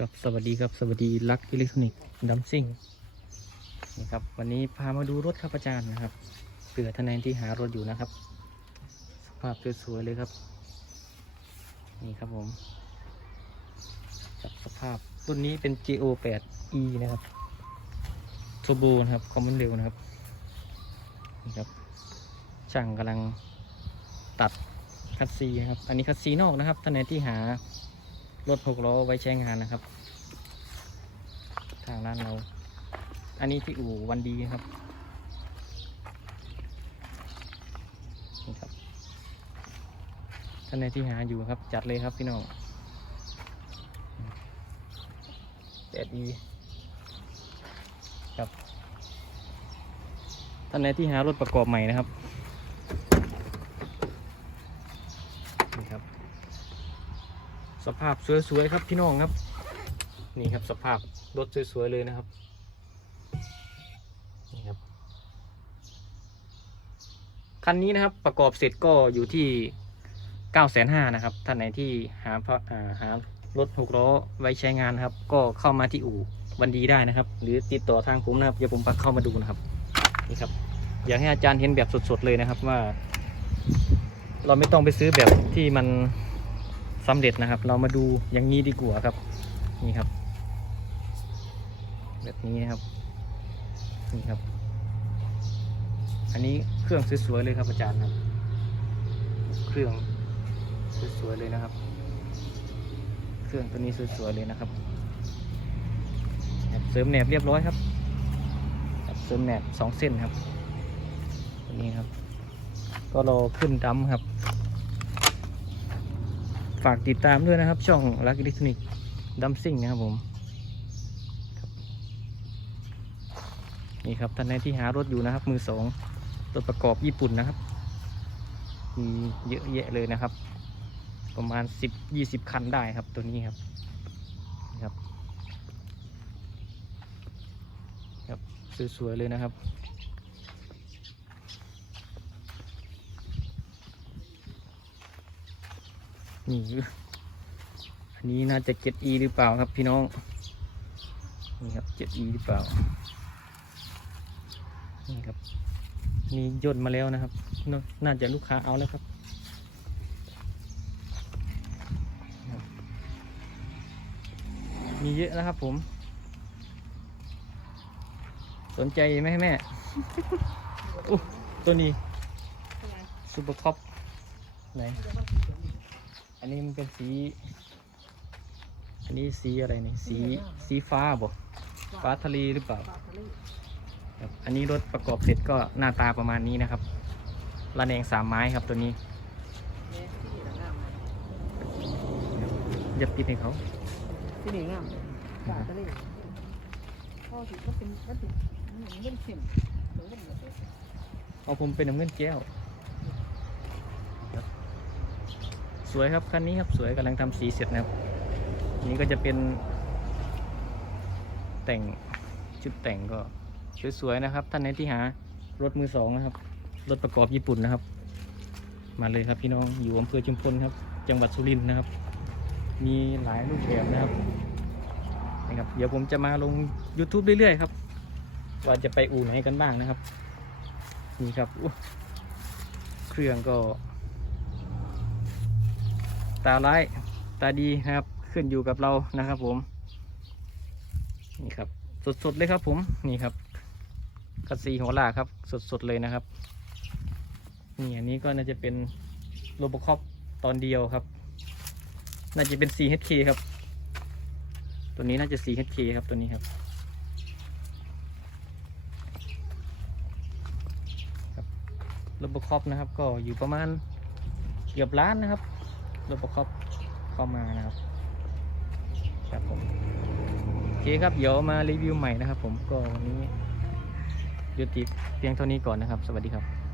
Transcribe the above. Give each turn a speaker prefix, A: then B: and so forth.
A: กับสวัสดีครับสวัสดีลักอิเล็กทรอนิกส์ดัมซิ่งนี่ครับวันนี้พามาดูรถครับอาจารย์นะครับเผื่อท่านใดที่หารถอยู่นะครับ สภาพสวยๆเลยครับ นี่ครับผมกับสภาพรุ่นนี้เป็น GO 8 E นะครับโทโบนะครับคอมมอนเร็วนะครับนี่ครับช่างกำลังตัดคัสซีนะครับ อันนี้คัสซีนอกนะครับท่านใดที่หา รถหกล้อไว้ใช้งานนะครับ ทางร้านเรา อันนี้ที่อู่วันดีนะครับนี่ครับท่านใดที่หาอยู่ครับ จัดเลยครับพี่น้องแดดดีครับท่านใดที่หารถประกอบใหม่นะครับ นี่ครับ สภาพสวยๆครับพี่น้องครับ นี่ครับสภาพรถสวยๆเลยนะครับนี่ครับคันนี้นะครับประกอบเสร็จก็อยู่ที่9ก้าแสนห้านะครับท่านไหนที่หาพระอ่าหารถหกล้อไว้ใช้งานนะครับ ก็เข้ามาที่อู่วันดีได้นะครับ หรือติดต่อทางผมนะครับเดี๋ยวผมพาเข้ามาดูนะครับนี่ครับ อยากให้อาจารย์เห็นแบบสดๆเลยนะครับว่า เราไม่ต้องไปซื้อแบบที่มัน สำเร็จนะครับ เรามาดูอย่างนี้ดีกว่าครับ นี่ครับ แบบนี้นะครับ นี่ครับ อันนี้เครื่องสวยๆเลยครับอาจารย์ครับ เครื่องสวยๆเลยนะครับ เครื่องตัวนี้สวยๆเลยนะครับครับเสริมแหนบเรียบร้อยครับครับเสริมแหนบสองเส้นครับตัวนี้ครับ ก็รอขึ้นดัมครับ ฝากติดตามด้วยนะครับ ช่องรักอิเล็กทรอนิกส์ดัมซิ่งนะครับผมนี่ครับท่านใดที่หารถอยู่นะครับ มือสองรถประกอบญี่ปุ่นนะครับมีเยอะแยะเลยนะครับ ประมาณสิบยี่สิบคันได้ครับตัวนี้ครับนี่ครับ ครับสวยๆเลยนะครับ นี่อันนี้น่าจะ 7E หรือเปล่าครับพี่น้อง นี่ครับ 7E หรือเปล่า นี่ครับ มีย่นมาแล้วนะครับน,น่าจะลูกค้าเอาแล้วครับมีเยอะนะครับผม สนใจไหมแม่อู้ตัวนี้ซูเปอร์คอปไหน นนี้มันเป็นสี อันนี้สีอะไรนี่ สีสีฟ้าบ่ฟ้าทะเลหรือเปล่าครับอันนี้รถประกอบเสร็จก็หน้าตาประมาณนี้นะครับระแนงสามไม้ครับตัวนี้อย่าปิดให้เขา
B: ที่นี่งามฝาทะเลพ่อสิก็เป็นก็เป็นเหมือนเล่นเข็มหรือเล่นแบบนี้
A: เอาผมเป็นน้ำเงินแก้วครับ สวยครับคันนี้ครับสวยกำลังทำสีเสร็จนะครับนนี้ก็จะเป็น แต่งชุดแต่งก็สวยๆนะครับ ท่านในที่หารถมือสองนะครับ รถประกอบญี่ปุ่นนะครับ มาเลยครับพี่น้องอยู่อำเภอชุมพลครับ จังหวัดสุรินทร์นะครับ มีหลายรูปแบบนะครับนะครับเดี๋ยวผมจะมาลง YouTube เรื่อยๆครับว่าจะไปอู่ไหนกันบ้างนะครับ นี่ครับเครื่องก็ ตาร้ายตาดีนะครับ ขึ้นอยู่กับเรานะครับผม นี่ครับสดๆเลยครับผมนี่ครับคัสซีหัวลากครับ สดๆเลยนะครับนี่อันนี้ก็น่าจะเป็นโรบคอปตอนเดียวครับ น่าจะเป็น 4HK ครับ ตัวนี้น่าจะ 4HK ครับตัวนี้ครับโรบคอปนะครับ ก็อยู่ประมาณเกือบล้านนะครับ โรบคอปเข้ามานะครับครับผมโอเคครับเดี๋ยวมารีวิวใหม่นะครับ ผมก็วันนี้ยุติเพียงเท่านี้ก่อนนะครับ สวัสดีครับ